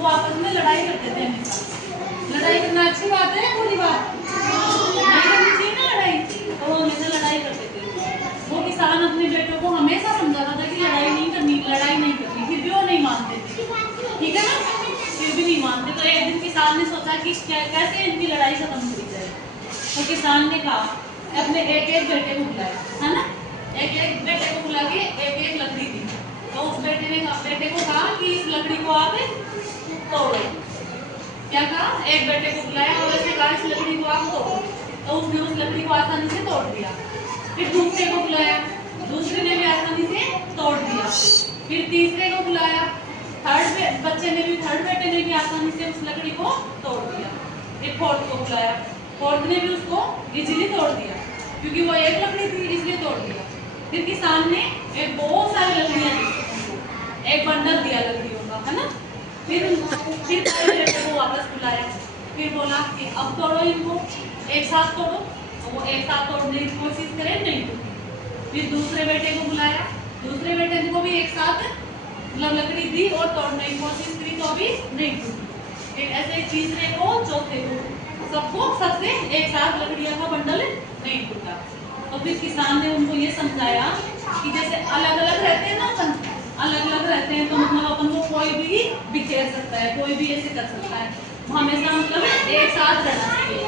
वो आपस में लड़ाई करते थे हमेशा। लड़ाई करना अच्छी बात है, बुरी बात नहीं करनी चाहिए ना लड़ाई, तो वो हमेशा लड़ाई करते थे। वो किसान अपने बेटों को हमेशा समझाता था कि लड़ाई नहीं करनी, लड़ाई नहीं करनी, फिर भी वो नहीं मानते थे, ठीक है ना, फिर भी नहीं मानते। तो एक दिन किसान ने सोचा कि कैसे इनकी लड़ाई खत्म करी जाए। तो किसान ने कहा अपने एक एक बेटे को बुलाया, है ना, एक एक बेटे को बुला के एक एक लकड़ी दी। तो उस बेटे को कहा कि इस लकड़ी को आप तोड़ो। क्या कहा, एक बेटे को बुलाया और ऐसे कहा इस लकड़ी को आप तोड़ो। तो उसने उस लकड़ी को आसानी से तोड़ दिया। फिर दूसरे को बुलाया, दूसरे ने भी आसानी से तोड़ दिया। फिर तीसरे को बुलाया, थर्ड बेटे ने भी आसानी से उस लकड़ी को तोड़ दिया। फिर फोर्थ को बुलाया, फोर्थ ने भी उसको इजीली तोड़ दिया, क्योंकि वो एक लकड़ी थी इसलिए तोड़ दिया। फिर किसान ने एक बहुत सारी लकड़ियां दी, एक बंडल दिया लकड़ियों का, है ना। फिर पहले बेटे को वापस बुलाया, फिर बोला कि अब तोड़ो इनको, एक साथ तोड़ो। तो वो एक साथ तोड़ने की कोशिश करे, नहीं टूटी। फिर दूसरे बेटे को बुलाया, दूसरे बेटे को भी एक साथ लकड़ी दी और तोड़ने की कोशिश करी, तो अभी नहीं टूटी। फिर ऐसे तीसरे को, चौथे को, सबसे एक साथ लकड़ियों का बंडल नहीं टूटा। तो फिर किसान ने उनको ये समझाया कि जैसे अलग अलग रहते हैं ना, अलग अलग रहते हैं तो मतलब अपन को कोई भी बिखेर सकता है, कोई भी ऐसे कर सकता है, हमेशा मतलब एक साथ रहना चाहिए,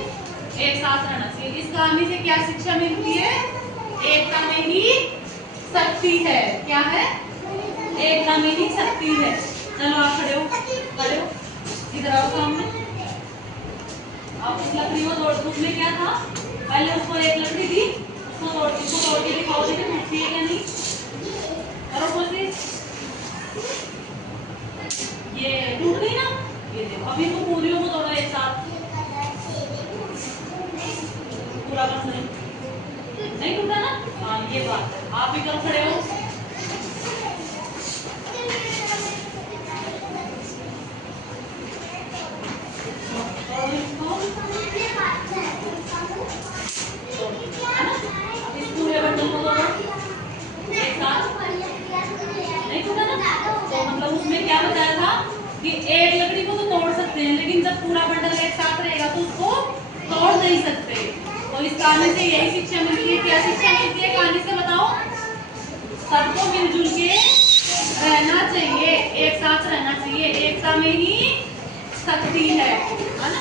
एक साथ रहना चाहिए। इस कहानी से क्या शिक्षा मिलती है, एकता में ही शक्ति है। क्या है, एकता में ही शक्ति है। चलो आप खड़े हो, इधर आओ सामने। आप उस लकड़ी को तोड़, उसमें क्या था, पहले उसको एक लकड़ी दी, उसको तोड़ के दिखाओ, देखिए टूटती है क्या नहीं, करो कोशिश। ये टूट गई ना, ये देखो। अभी तो पूरियों को तोड़ो एक साथ, पूरा बस नहीं टूटा ना। हाँ ये बात है, आप भी कब खड़े हो। इस पूरे बंडल को तोड़ो एक साथ, नहीं टूटा ना। तो मतलब उसमें क्या बताया था कि एक लकड़ी को तो तोड़ सकते हैं, लेकिन जब पूरा बंडल एक साथ रहेगा तो उसको तोड़ नहीं सकते। तो इस कहानी से यही शिक्षा मिलती है। क्या शिक्षा मिलती है कहानी से, बताओ। सबको मिलजुल के रहना चाहिए, एक साथ रहना चाहिए, एकता में ही शक्ति है ना।